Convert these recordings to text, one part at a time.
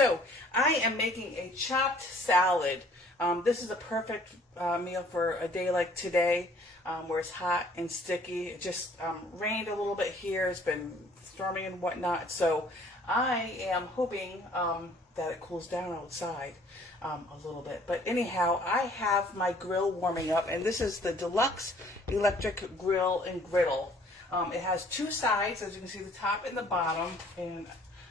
So I am making a chopped salad. This is a perfect meal for a day like today, where it's hot and sticky. It just rained a little bit here. It's been storming and whatnot. So I am hoping that it cools down outside a little bit. But anyhow, I have my grill warming up, and this is the Deluxe Electric Grill and Griddle. It has two sides, as you can see, the top and the bottom, and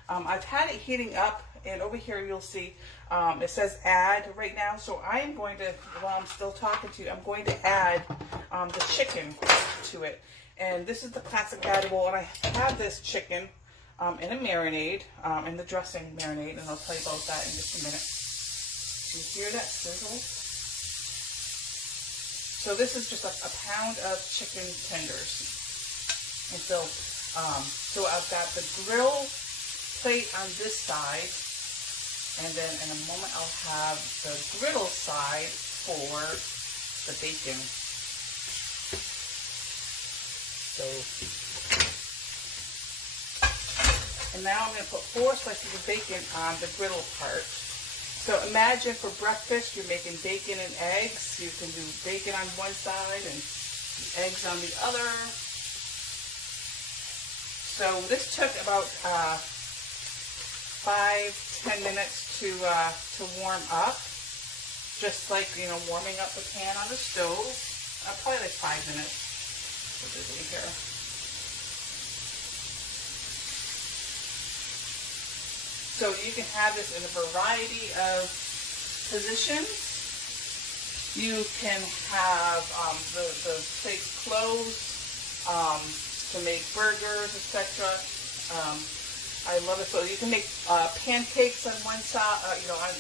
I've had it heating up, and over here you'll see it says add right now. So I am going to, while I'm still talking to you, I'm going to add the chicken to it. And this is the plastic batty bowl, and I have this chicken in a marinade, in the dressing marinade, and I'll tell you about that in just a minute. Do you hear that sizzle? So this is just a pound of chicken tenders. And so, I've got the grill plate on this side, and then in a moment I'll have the griddle side for the bacon. So, and now I'm going to put 4 slices of bacon on the griddle part. So imagine for breakfast you're making bacon and eggs. You can do bacon on one side and eggs on the other. So this took about 5-10 minutes to warm up, just like, you know, warming up the pan on the stove. Probably like 5 minutes. What is it here? So you can have this in a variety of positions. You can have the plates closed to make burgers, etc. I love it. So you can make pancakes on one side, on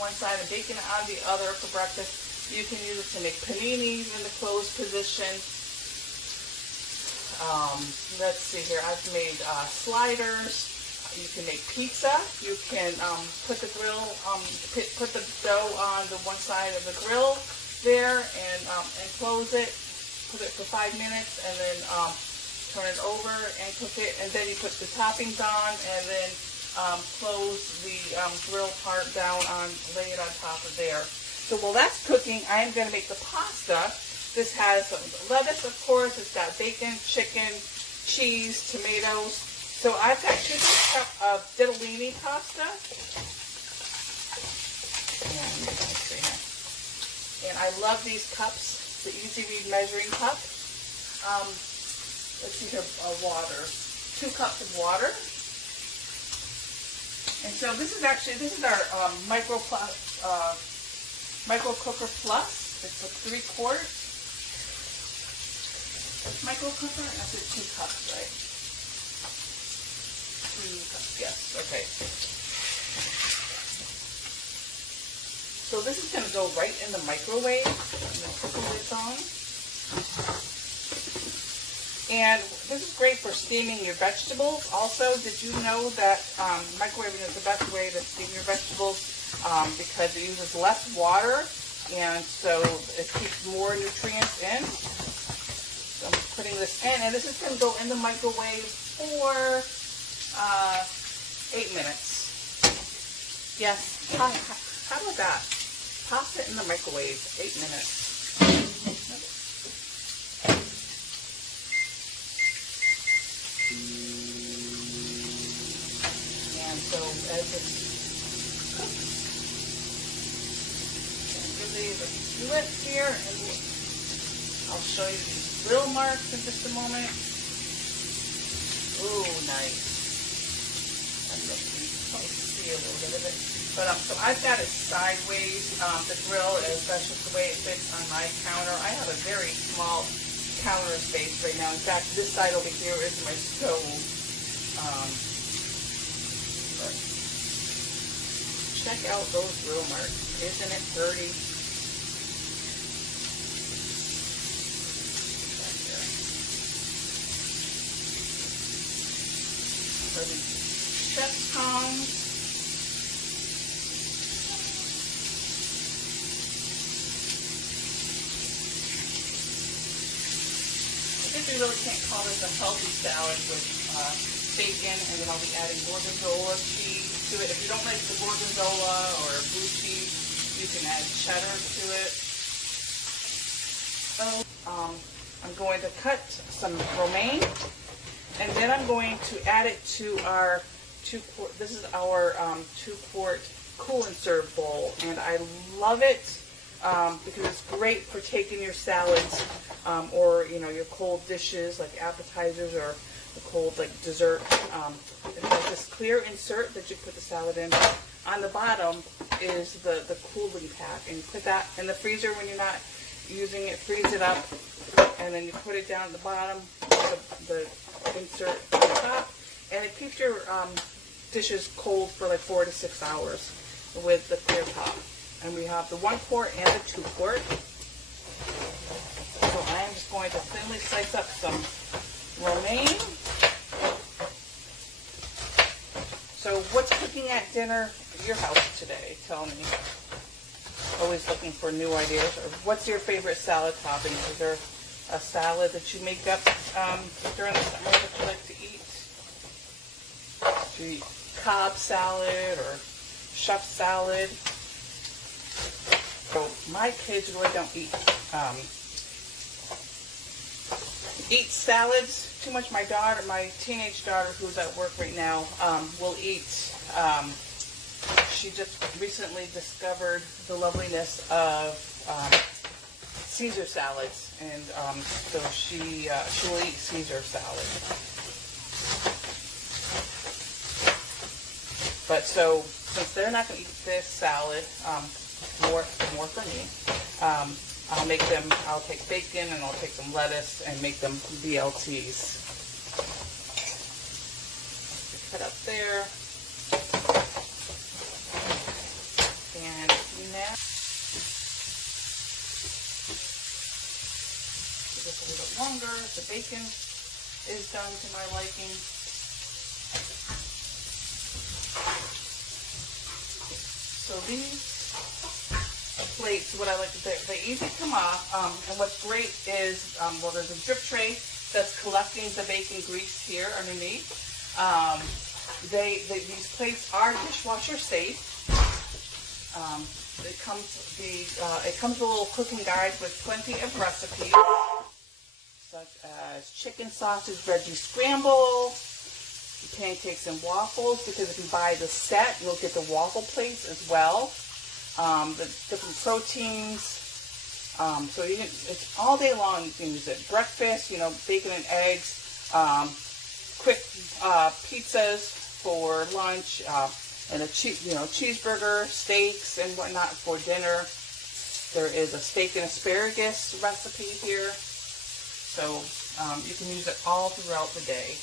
one side, and bacon on the other for breakfast. You can use it to make paninis in the closed position. Let's see here. I've made sliders. You can make pizza. You can put the put the dough on the one side of the grill there, and close it. Put it for 5 minutes, and then turn it over and cook it. And then you put the toppings on, and then close the grill part down lay it on top of there. So while that's cooking, I'm going to make the pasta. This has lettuce, of course. It's got bacon, chicken, cheese, tomatoes. So I've got 2 cups of ditalini pasta. And let's see here. And I love these cups. It's the Easy Read measuring cup. Let's see here, water. 2 cups of water. And so this is our micro cooker plus. It's a 3-quart micro cooker. That's 2 cups, right? 2 cups, yes. Okay. So this is going to go right in the microwave. I'm going to put the lids on. And this is great for steaming your vegetables. Also, did you know that microwaving is the best way to steam your vegetables because it uses less water, and so it keeps more nutrients in. So I'm putting this in, and this is going to go in the microwave for 8 minutes. Yes, how about that? Pasta in the microwave, 8 minutes. And so as it cooks, give these a flip here, and I'll show you these grill marks in just a moment. Ooh, nice. I'm looking, probably see a little bit of it. But so I've got it sideways. The grill that's just the way it fits on my counter. I have a very small counter space right now. In fact, this side over here is my stove. But check out those grill marks. Isn't it dirty? For the chef's tongs. actually really can't call this a healthy salad with bacon, and then I'll be adding gorgonzola cheese to it. If you don't like the gorgonzola or blue cheese, you can add cheddar to it. So, I'm going to cut some romaine, and then I'm going to add it to our 2-quart. This is our 2-quart cool and serve bowl, and I love it because it's great for taking your salads or your cold dishes like appetizers or the cold like dessert. It has this clear insert that you put the salad in. On the bottom is the cooling pack, and you put that in the freezer when you're not using it. Freeze it up, and then you put it down at the bottom, the insert on the top, and it keeps your dishes cold for like 4 to 6 hours with the clear top. And we have the 1-quart and the 2-quart. So I am just going to thinly slice up some romaine. So what's cooking at dinner at your house today? Tell me. Always looking for new ideas. Or what's your favorite salad topping? Is there a salad that you make up during the summer that you like to eat? Do you eat Cobb salad or chef salad? So my kids really don't eat salads too much. My daughter, my teenage daughter, who's at work right now, will eat. She just recently discovered the loveliness of Caesar salads, and so she will eat Caesar salad. But so since they're not going to eat this salad, more for me. I'll take bacon and I'll take some lettuce and make them BLTs. Cut up there. And now, just a little bit longer. The bacon is done to my liking. So these plates, what I like to do, they easily come off, and what's great is, well, there's a drip tray that's collecting the bacon grease here underneath. These plates are dishwasher safe. It comes with a little cooking guide with plenty of recipes, such as chicken sausage veggie scramble, pancakes and waffles, because if you buy the set, you'll get the waffle plates as well. The different proteins. So you can, it's all day long. You can use it. Breakfast, bacon and eggs. Quick pizzas for lunch, and a cheeseburger, steaks, and whatnot for dinner. There is a steak and asparagus recipe here. So you can use it all throughout the day.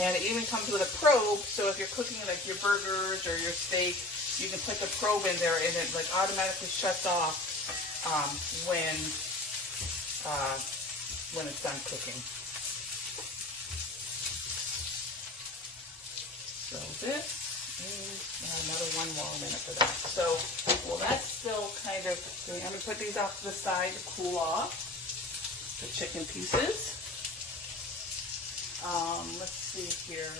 And it even comes with a probe, so if you're cooking like your burgers or your steak, you can put the probe in there and it like automatically shuts off when it's done cooking. So this is another 1 more minute for that. So, well, that's still kind of, I'm going to put these off to the side to cool off, the chicken pieces. Let's see here.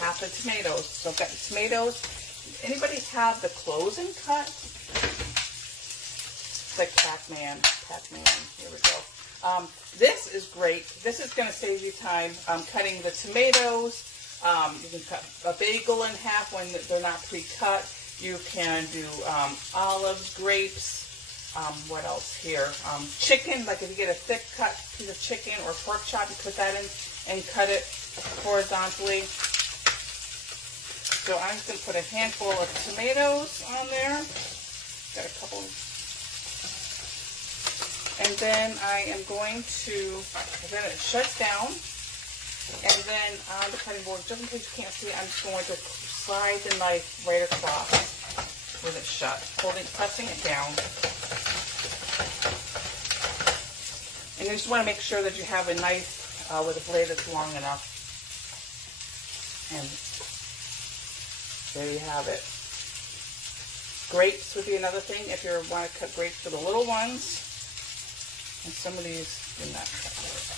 Half the tomatoes. So I've got the tomatoes. Anybody have the closing cut? It's like Pac-Man. Here we go. This is great. This is going to save you time cutting the tomatoes. You can cut a bagel in half when they're not pre-cut. You can do olives, grapes. What else here? Chicken, like if you get a thick cut piece of chicken or pork chop, you put that in and cut it horizontally. So I'm just going to put a handful of tomatoes on there. Got a couple. And then I am going to, then it shuts down. And then on the cutting board, just in case you can't see it, I'm just going to slide the knife right across with it shut, pressing it down. And you just want to make sure that you have a knife with a blade that's long enough. And there you have it. Grapes would be another thing if you want to cut grapes for the little ones. And some of these do not cut grapes.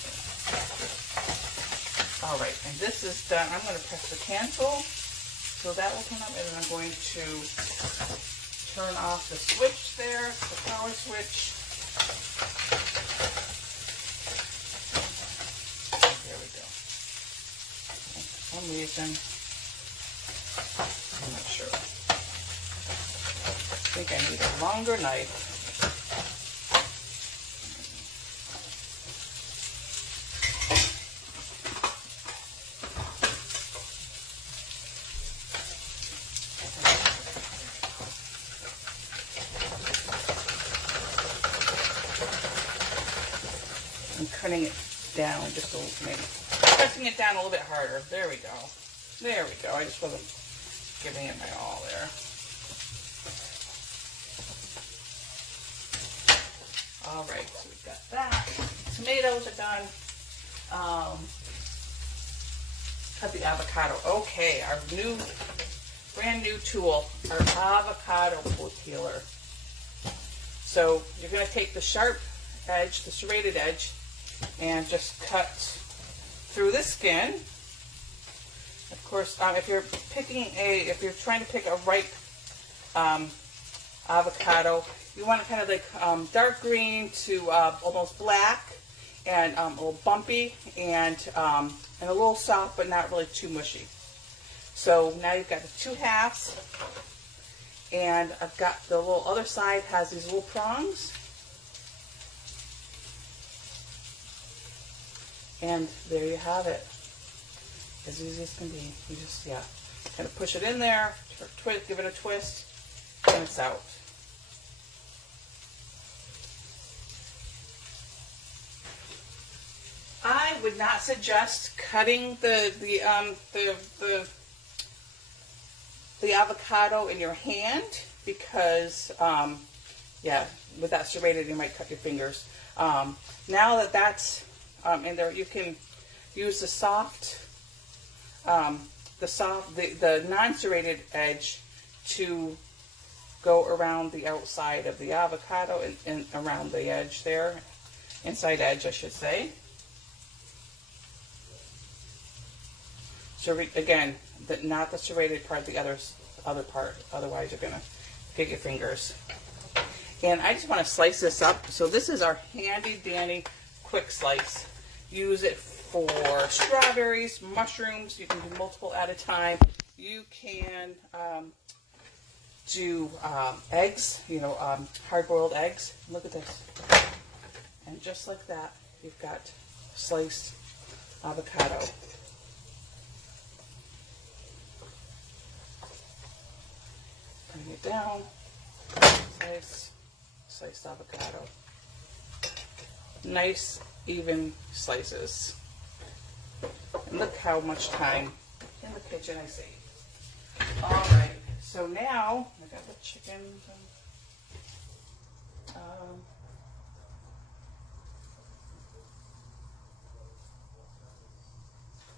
All right, and this is done. I'm going to press the cancel so that will turn up, and then I'm going to turn off the switch there, the power switch. There we go. For some reason, I'm not sure. I think I need a longer knife. I'm cutting it down just a little, maybe pressing it down a little bit harder. There we go. There we go. I just wasn't giving it my all there. All right, so we've got that. Tomatoes are done. Cut the avocado. Okay, our brand new tool, our avocado peeler. So you're going to take the sharp edge, the serrated edge, and just cut through the skin. Of course, if you're trying to pick a ripe avocado, you want it kind of like dark green to almost black, and a little bumpy, and a little soft, but not really too mushy. So now you've got the two halves, and I've got the little other side has these little prongs, and there you have it. As easy as can be. You just kind of push it in there, give it a twist, and it's out. I would not suggest cutting the avocado in your hand because, with that serrated, you might cut your fingers. Now that that's in there, you can use the non-serrated edge to go around the outside of the avocado and around the edge there, inside edge, I should say. So again, not the serrated part, the other part. Otherwise, you're gonna get your fingers. And I just want to slice this up. So this is our handy dandy quick slice. Use it for strawberries, mushrooms. You can do multiple at a time. You can do eggs. Hard-boiled eggs. Look at this. And just like that, you've got sliced avocado. Bring it down, sliced avocado. Nice, even slices. And look how much time in the kitchen I saved. All right, so now I got the chicken.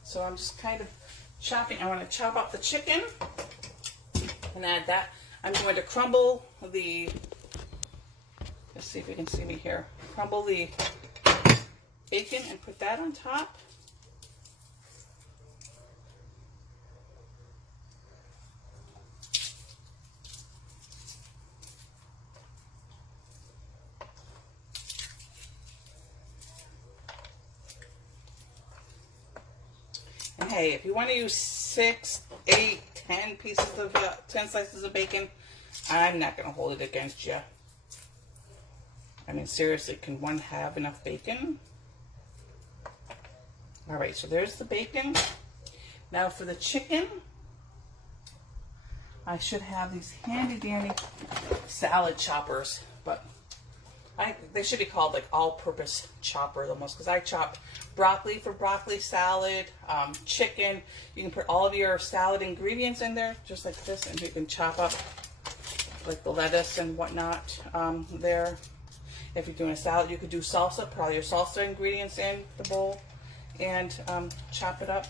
So I'm just kind of chopping. I want to chop up the chicken and add that. I'm going to crumble the, let's see if you can see me here, crumble the bacon and put that on top. And hey, if you want to use 6, 8, 10 pieces of 10 slices of bacon, I'm not going to hold it against you. I mean, seriously, can one have enough bacon? All right, so there's the bacon. Now for the chicken, I should have these handy dandy salad choppers, but they should be called like all-purpose chopper almost, because I chop broccoli for broccoli salad, chicken. You can put all of your salad ingredients in there just like this, and you can chop up like the lettuce and whatnot there. If you're doing a salad, you could do salsa, put all your salsa ingredients in the bowl and chop it up.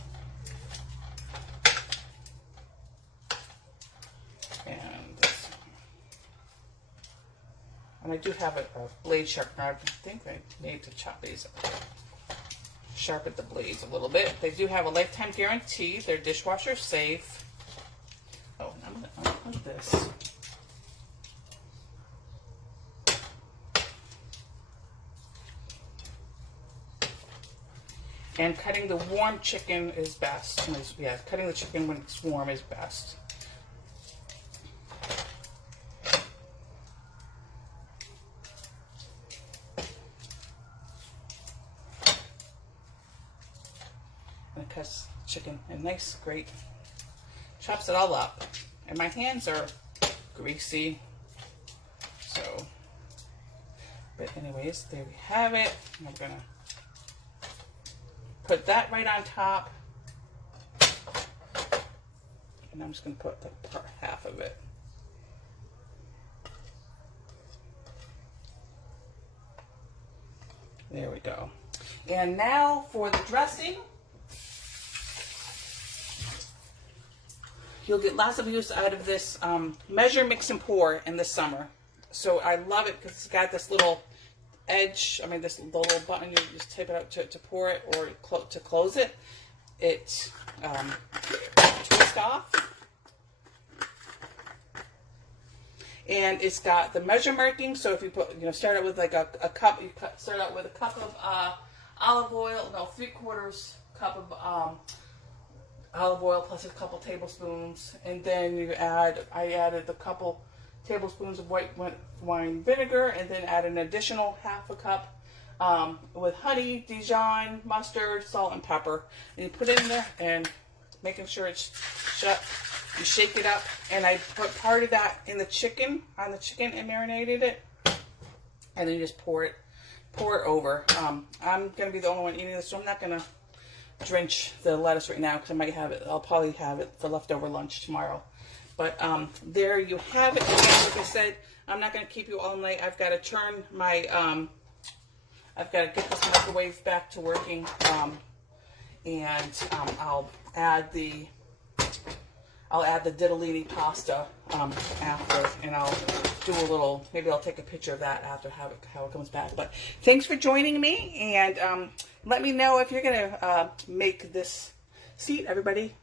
And this. And I do have a blade sharpener. I think I need to chop these up. Sharpen the blades a little bit. They do have a lifetime guarantee. They're dishwasher safe. Oh, and I'm going to unplug this. And cutting the warm chicken is best. Yeah, cutting the chicken when it's warm is best. And it cuts chicken and nice, great. Chops it all up. And my hands are greasy. So, but anyways, there we have it. I'm gonna put that right on top. And I'm just gonna put the half of it. There we go. And now for the dressing. You'll get lots of use out of this measure, mix, and pour in the summer. So I love it because it's got this little edge. I mean, the little button, you just tape it out to pour it or to close it. It twists off. And it's got the measure marking. So if you put, start out with like a cup, you start out with a cup of olive oil, no, 3/4 cup of olive oil plus a couple tablespoons, and then I added a couple tablespoons of white wine vinegar, and then add an additional half a cup with honey, Dijon, mustard, salt, and pepper. And you put it in there and making sure it's shut. You shake it up, and I put part of that in the chicken, and marinated it, and then you just pour it over. I'm gonna be the only one eating this, so I'm not gonna drench the lettuce right now because I'll probably have it for leftover lunch tomorrow. But there you have it. Again, like I said, I'm not going to keep you all night. I've got to turn my I've got to get this microwave back to working, and I'll add the ditalini pasta after, and I'll do a little, maybe I'll take a picture of that after how it comes back. But thanks for joining me, and let me know if you're going to make this. See, everybody.